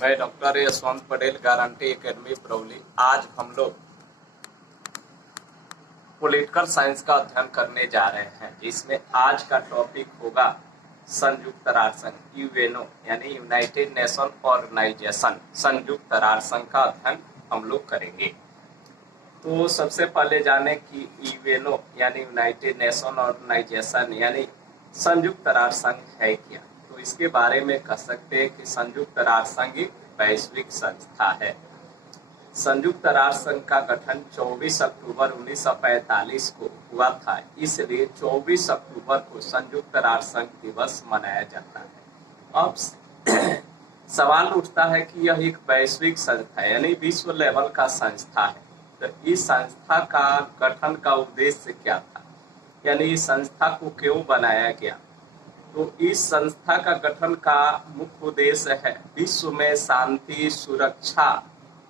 मैं doctor Yashwant Patel, guarantee academy Barauli. आज हम लोग पॉलिटिकल साइंस का अध्ययन करने जा रहे हैं, जिसमें आज का टॉपिक होगा संयुक्त राष्ट्र संघ, यूएनओ यानी यूनाइटेड नेशन ऑर्गेनाइजेशन। संयुक्त राष्ट्र संघ का अध्ययन हम लोग करेंगे। तो सबसे पहले जाने कि यूएनओ यानी यूनाइटेड नेशन ऑर्गेनाइजेशन यानी संयुक्त राष्ट्र संघ है क्या। तो इसके बारे में कह सकते हैं कि संयुक्त राष्ट्र संघ एक वैश्विक संस्था है। संयुक्त राष्ट्र संघ का गठन 24 अक्टूबर 1945 को हुआ था, इसलिए 24 अक्टूबर को संयुक्त राष्ट्र संघ दिवस मनाया जाता है। अब सवाल उठता है कि यह एक वैश्विक संस्था है यानी विश्व लेवल का संस्था है, तो इस संस्था का गठन का उद्देश्य क्या था, यानी इस संस्था को क्यों बनाया गया। तो इस संस्था का गठन का मुख्य उद्देश्य है विश्व में शांति सुरक्षा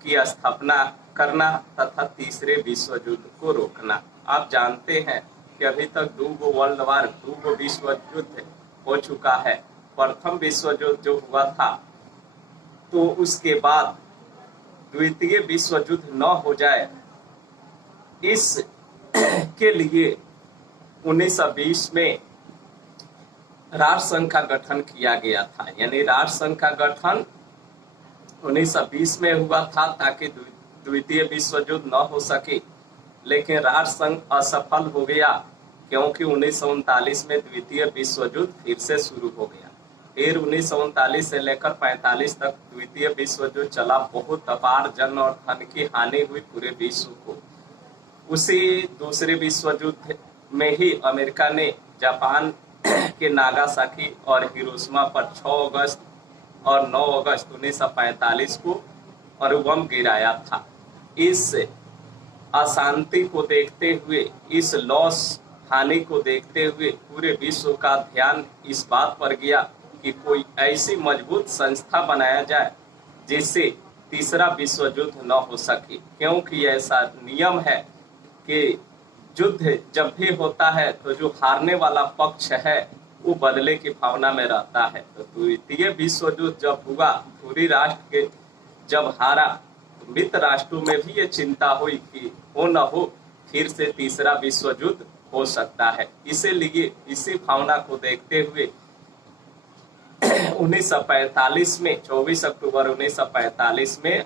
की स्थापना करना तथा तीसरे विश्व युद्ध को रोकना। आप जानते हैं कि अभी तक दो विश्व युद्ध हो चुका है। प्रथम विश्व युद्ध जो हुआ था, तो उसके बाद द्वितीय विश्व युद्ध न हो जाए, इस के लिए 1920 में राष्ट्र संघ का गठन किया गया था। यानी राष्ट्र संघ का गठन 1920 में हुआ था ताकि द्वितीय विश्व युद्ध न हो सके, लेकिन राष्ट्र संघ असफल हो गया क्योंकि 1939 में द्वितीय विश्व युद्ध फिर से शुरू हो गया। फिर 1939 से लेकर 45 तक द्वितीय विश्व युद्ध चला। बहुत अपार जन और धन की हानि हुई पूरे विश्व को। उसी दूसरे विश्व युद्ध में ही अमेरिका ने जापान के नागासाकी और हिरोशिमा पर 6 अगस्त और 9 अगस्त 1945 को अणुबम गिराया था। इस अशांति को देखते हुए, इस लॉस हानि को देखते हुए पूरे विश्व का ध्यान इस बात पर गया कि कोई ऐसी मजबूत संस्था बनाया जाए जिससे तीसरा विश्व युद्ध न हो सके, क्योंकि ऐसा नियम है कि युद्ध जब भी होता है तो जो हारने वाला पक्ष है वो बदले की भावना में रहता है। तो द्वितीय विश्व युद्ध जब हुआ, पूरी राष्ट्र के जब हारा, तो मित्र राष्ट्रों में भी ये चिंता हुई कि हो न हो फिर से तीसरा विश्व युद्ध हो सकता है। इसीलिए इसी भावना को देखते हुए 1945 में 24 अक्टूबर 1945 में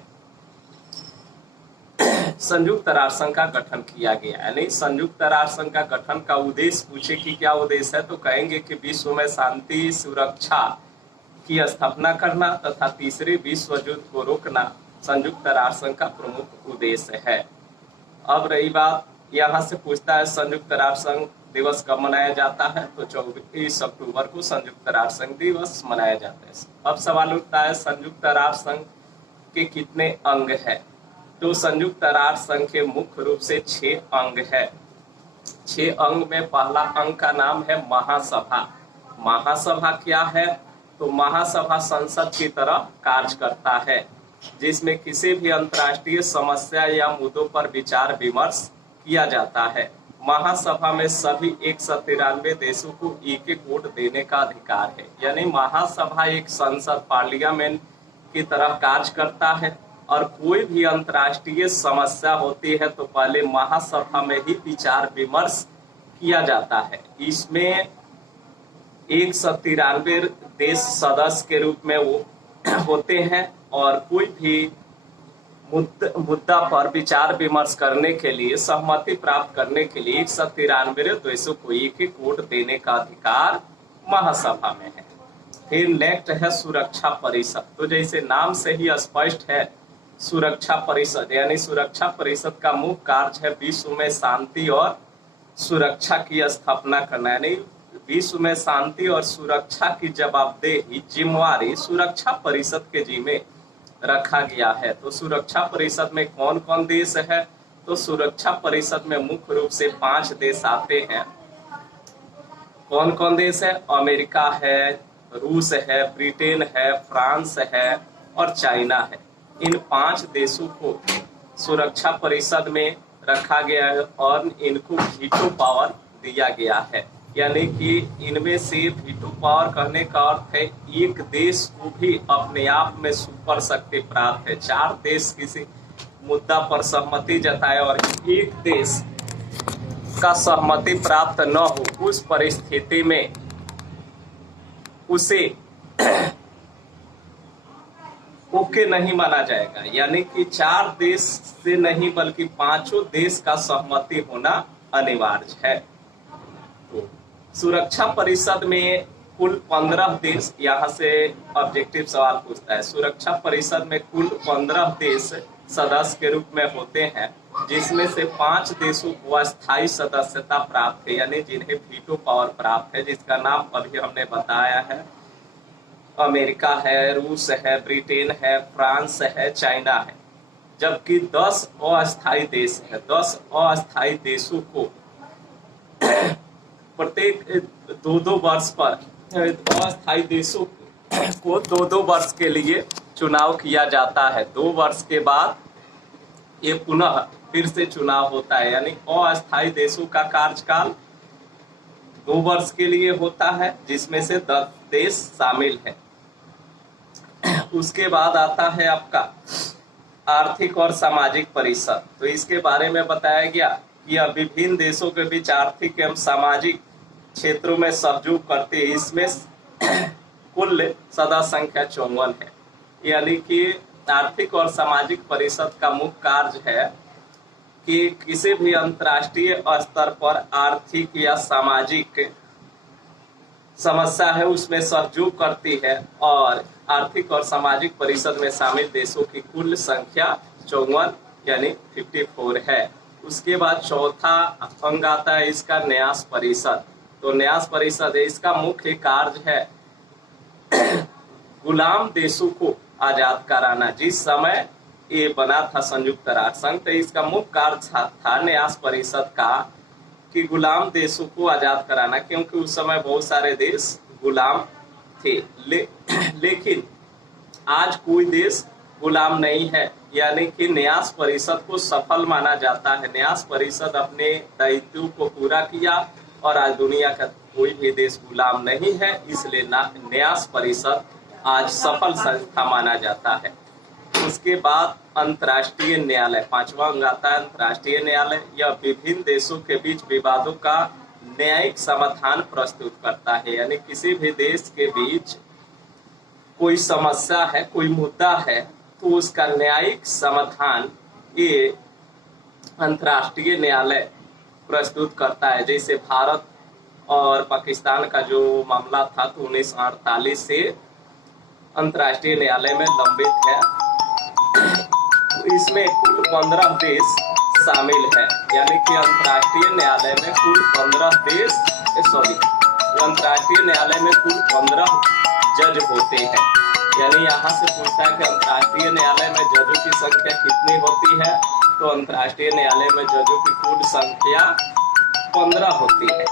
संयुक्त राष्ट्र संघ का गठन किया गया। यानी संयुक्त राष्ट्र संघ का गठन का उद्देश्य पूछे कि क्या उद्देश्य है, तो कहेंगे कि विश्व में शांति सुरक्षा की स्थापना करना तथा तीसरे विश्व युद्ध को रोकना संयुक्त राष्ट्र संघ का प्रमुख उद्देश्य है। अब रही बात, यहाँ से पूछता है संयुक्त राष्ट्र संघ दिवस कब मनाया जाता है, तो 24 अक्टूबर को संयुक्त राष्ट्र संघ दिवस मनाया जाता है। अब सवाल उठता है संयुक्त राष्ट्र संघ के कितने अंग है। तो संयुक्त राष्ट्र संघ के मुख्य रूप से 6 अंग है। 6 अंग में पहला अंग का नाम है महासभा। महासभा क्या है, तो महासभा संसद की तरह कार्य करता है, जिसमें किसी भी अंतर्राष्ट्रीय समस्या या मुद्दों पर विचार विमर्श किया जाता है। महासभा में सभी 193 देशों को एक वोट देने का अधिकार है। यानी महासभा एक संसद पार्लियामेंट की तरह कार्य करता है, और कोई भी अंतर्राष्ट्रीय समस्या होती है तो पहले महासभा में ही विचार विमर्श किया जाता है। इसमें 193 देश सदस्य के रूप में वो होते हैं, और कोई भी मुद्दा पर विचार विमर्श करने के लिए, सहमति प्राप्त करने के लिए 193 देशों को एक वोट देने का अधिकार महासभा में है। फिर नेक्स्ट है सुरक्षा परिषद। तो जैसे नाम से ही स्पष्ट है, सुरक्षा परिषद यानी सुरक्षा परिषद का मुख्य कार्य है विश्व में शांति और सुरक्षा की स्थापना करना। यानी विश्व में शांति और सुरक्षा की जवाबदेही, जिम्मेवारी सुरक्षा परिषद के जिम्मे रखा गया है। तो सुरक्षा परिषद में कौन कौन देश है, तो सुरक्षा परिषद में मुख्य रूप से 5 देश आते हैं। कौन कौन देश है, अमेरिका है, रूस है, ब्रिटेन है, फ्रांस है और चाइना है। इन 5 देशों को सुरक्षा परिषद में रखा गया है और इनको वीटो पावर दिया गया है। यानी कि इनमें से वीटो पावर कहने का अर्थ है एक देश को भी अपने आप में सुपर शक्ति प्राप्त है। 4 देश किसी मुद्दा पर सहमति जताए और एक देश का सहमति प्राप्त न हो, उस परिस्थिति में उसे ओके नहीं माना जाएगा। यानी कि 4 देश से नहीं बल्कि 5 देश का सहमति होना अनिवार्य है। तो सुरक्षा परिषद में कुल 15 देश, यहाँ से ऑब्जेक्टिव सवाल पूछता है, सुरक्षा परिषद में कुल 15 देश सदस्य के रूप में होते हैं, जिसमें से 5 देशों को अस्थायी सदस्यता प्राप्त है, यानी जिन्हें वीटो पावर प्राप्त है, जिसका नाम अभी हमने बताया है। अमेरिका है, रूस है, ब्रिटेन है, फ्रांस है, चाइना है। जबकि 10 अस्थायी देश है। 10 अस्थायी देशों को प्रत्येक 2-2 वर्ष पर अस्थायी देशों को 2-2 वर्ष के लिए चुनाव किया जाता है। 2 वर्ष के बाद ये पुनः फिर से चुनाव होता है। यानी अस्थायी देशों का कार्यकाल 2 वर्ष के लिए होता है, जिसमें से 10 देश शामिल है। उसके बाद आता है आपका आर्थिक और सामाजिक परिषद। तो इसके बारे में बताया गया कि यह विभिन्न देशों के बीच आर्थिक एवं सामाजिक क्षेत्रों में सहयोग करती है। इसमें कुल सदस्य संख्या 54 है। यानी कि आर्थिक और सामाजिक परिषद का मुख्य कार्य है कि किसी भी अंतर्राष्ट्रीय स्तर पर आर्थिक या सामाजिक समस्या है उसमें सहयोग करती है। और आर्थिक और सामाजिक परिषद में शामिल देशों की कुल संख्या 54 यानी 54 है। उसके बाद चौथा अंग आता है इसका न्यास परिषद। तो न्यास परिषद है, इसका मुख्य कार्य है गुलाम देशों को आजाद कराना। जिस समय ये बना था संयुक्त राष्ट्र संघ, तो इसका मुख्य कार्य था न्यास परिषद का कि गुलाम देशों को आजाद कराना, क्योंकि उस समय बहुत सारे देश गुलाम थे। लेकिन आज कोई देश गुलाम नहीं है। यानी कि न्यास परिषद को सफल माना जाता है। न्यास परिषद अपने दायित्व को पूरा किया और आज दुनिया का कोई भी देश गुलाम नहीं है, इसलिए न्यास परिषद आज सफल संस्था माना जाता है। उसके बाद अंतर्राष्ट्रीय न्यायालय, 5वां अंग आता है अंतर्राष्ट्रीय न्यायालय। यह विभिन्न देशों के बीच विवादों का न्यायिक समाधान प्रस्तुत करता है। यानी किसी भी देश के बीच कोई समस्या है, कोई मुद्दा है, तो उसका न्यायिक समाधान ये अंतर्राष्ट्रीय न्यायालय प्रस्तुत करता है। जैसे भारत और पाकिस्तान का जो मामला था तो 1948 से अंतर्राष्ट्रीय न्यायालय में लंबित है। इसमें कुल 15 देश शामिल है। यानी कि अंतर्राष्ट्रीय न्यायालय में कुल 15 देश अंतर्राष्ट्रीय न्यायालय में कुल 15 जज होते हैं। यानी यहाँ से पूछता है कि अंतर्राष्ट्रीय न्यायालय में जजों की संख्या कितनी होती है, तो अंतर्राष्ट्रीय न्यायालय में जजों की कुल संख्या 15 होती है।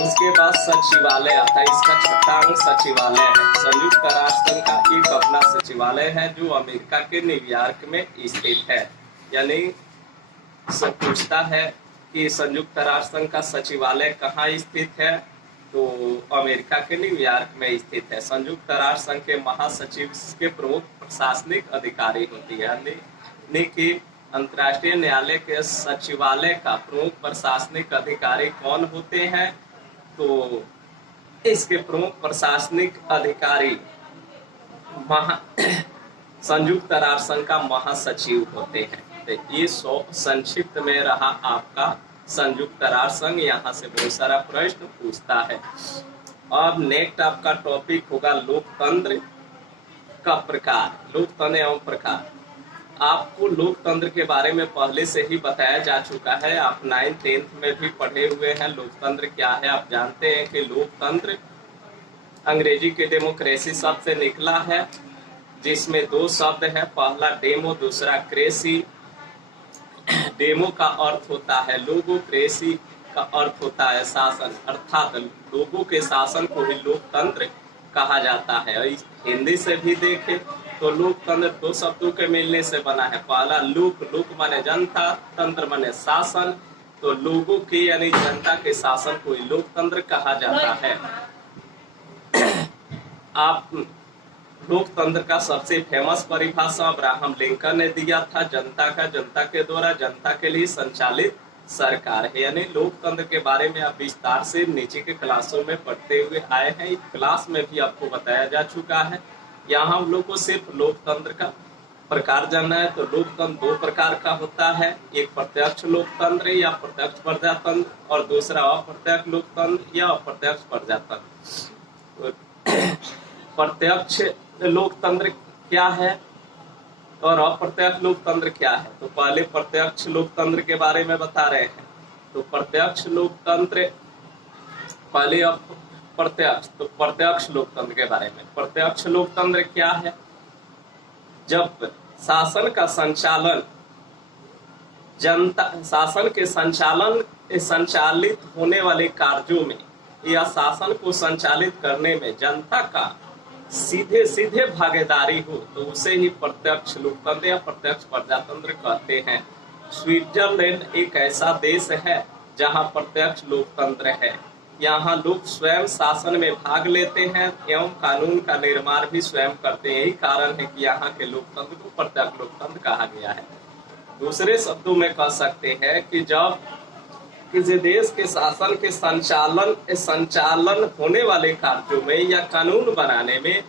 उसके बाद सचिवालय आता है, इसका छठा अंग सचिवालय है। संयुक्त राष्ट्र संघ का एक अपना सचिवालय है जो अमेरिका के न्यूयॉर्क में स्थित है। यानी सब पूछता है कि संयुक्त राष्ट्र संघ का सचिवालय कहाँ स्थित है, तो अमेरिका के न्यूयॉर्क में स्थित है। संयुक्त राष्ट्र संघ के महासचिव के प्रमुख प्रशासनिक अधिकारी होती है। यानी कि अंतर्राष्ट्रीय न्यायालय के सचिवालय का प्रमुख प्रशासनिक अधिकारी कौन होते हैं, तो इसके प्रमुख प्रशासनिक अधिकारी संयुक्त राष्ट्र संघ का महासचिव होते हैं। तो ये संक्षिप्त में रहा आपका संयुक्त राष्ट्र संघ। यहाँ से बहुत सारा प्रश्न पूछता है। अब नेक्स्ट आपका टॉपिक होगा लोकतंत्र का प्रकार, लोकतंत्र एवं प्रकार। आपको लोकतंत्र के बारे में पहले से ही बताया जा चुका है, आप 9th 10th में भी पढ़े हुए हैं। लोकतंत्र क्या है आप जानते हैं कि लोकतंत्र अंग्रेजी के डेमोक्रेसी शब्द से निकला है, जिसमें 2 शब्द है, पहला डेमो, दूसरा क्रेसी। डेमो का अर्थ होता है लोगों, क्रेसी का अर्थ होता है शासन, अर्थात लोगों के शासन को ही लोकतंत्र कहा जाता है। हिंदी से भी देखें तो लोकतंत्र 2 शब्दों के मिलने से बना है। पहला लोक, लोक माने जनता, तंत्र माने शासन। तो लोगों के यानी जनता के शासन को ही लोकतंत्र कहा जाता है। आप लोकतंत्र का सबसे फेमस परिभाषा अब्राहम लिंकन ने दिया था, जनता के द्वारा जनता के लिए संचालित सरकार है। यानी लोकतंत्र के बारे में आप विस्तार से नीचे के क्लासों में पढ़ते हुए आए हैं। इस क्लास में भी आपको बताया जा चुका है। यहाँ हम लोग को सिर्फ लोकतंत्र का प्रकार जानना है। तो लोकतंत्र दो प्रकार का होता है, एक प्रत्यक्ष लोकतंत्र या प्रत्यक्ष प्रजातंत्र और दूसरा अप्रत्यक्ष लोकतंत्र या अप्रत्यक्ष प्रजातंत्र। प्रत्यक्ष लोकतंत्र क्या है और अप्रत्यक्ष लोकतंत्र क्या है? तो पहले प्रत्यक्ष लोकतंत्र के बारे में बता रहे हैं। तो प्रत्यक्ष लोकतंत्र पहले प्रत्यक्ष लोकतंत्र के बारे में। प्रत्यक्ष लोकतंत्र क्या है? जब शासन का संचालन शासन के संचालित होने वाले कार्यों में या शासन को संचालित करने में जनता का सीधे भागीदारी हो तो उसे ही प्रत्यक्ष लोकतंत्र या प्रत्यक्ष प्रजातंत्र कहते हैं। स्विट्जरलैंड एक ऐसा देश है जहां प्रत्यक्ष लोकतंत्र है। यहाँ लोग स्वयं शासन में भाग लेते हैं एवं कानून का निर्माण भी स्वयं करते हैं। यही कारण है कि यहाँ के लोकतंत्र को प्रत्यक्ष लोकतंत्र कहा गया है। दूसरे शब्दों में कह सकते हैं कि जब किसी देश के शासन के संचालन होने वाले कार्यों में या कानून बनाने में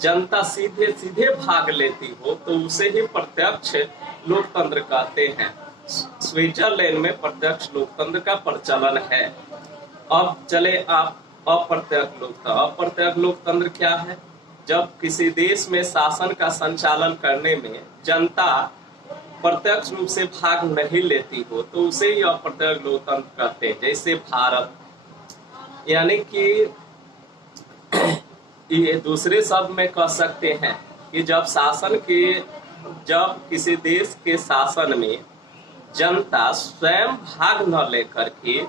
जनता सीधे भाग लेती हो तो उसे ही प्रत्यक्ष लोकतंत्र कहते हैं। स्विट्जरलैंड में प्रत्यक्ष लोकतंत्र का प्रचलन है। अब चले आप अप्रत्यक्ष लोकतंत्र। अप्रत्यक्ष लोकतंत्र क्या है? जब किसी देश में शासन का संचालन करने में जनता प्रत्यक्ष रूप से भाग नहीं लेती हो तो उसे ही अप्रत्यक्ष लोकतंत्र कहते हैं। जैसे भारत, यानी कि ये दूसरे शब्द में कह सकते हैं कि जब किसी देश के शासन में जनता स्वयं भाग न लेकर के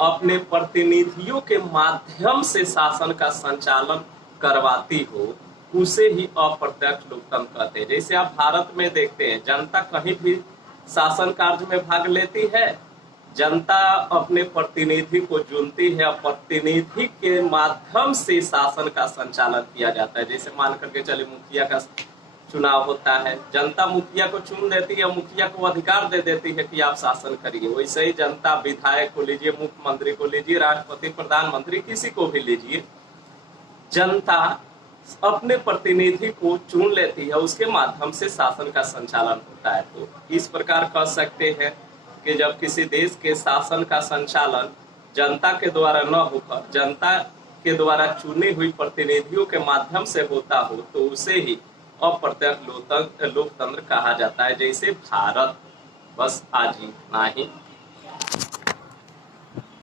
अपने प्रतिनिधियों के माध्यम से शासन का संचालन करवाती हो उसे ही अप्रत्यक्ष लोकतंत्र कहते हैं। जैसे आप भारत में देखते हैं जनता कहीं भी शासन कार्य में भाग लेती है, जनता अपने प्रतिनिधि को चुनती है, प्रतिनिधि के माध्यम से शासन का संचालन किया जाता है। जैसे मान करके चले मुखिया का चुनाव होता है, जनता मुखिया को चुन देती है, मुखिया को अधिकार दे देती है कि आप शासन करिए। वैसे ही जनता विधायक को लीजिए, मुख्यमंत्री को लीजिए, राष्ट्रपति, प्रधानमंत्री, किसी को भी लीजिए, जनता अपने प्रतिनिधि को चुन लेती है, उसके माध्यम से शासन का संचालन होता है। तो इस प्रकार कह सकते हैं कि जब किसी देश के शासन का संचालन जनता के द्वारा न होकर जनता के द्वारा चुनी हुई प्रतिनिधियों के माध्यम से होता हो तो उसे ही अप्रत्यक्ष लोकतंत्र कहा जाता है। जैसे भारत। बस आज ही ना ही।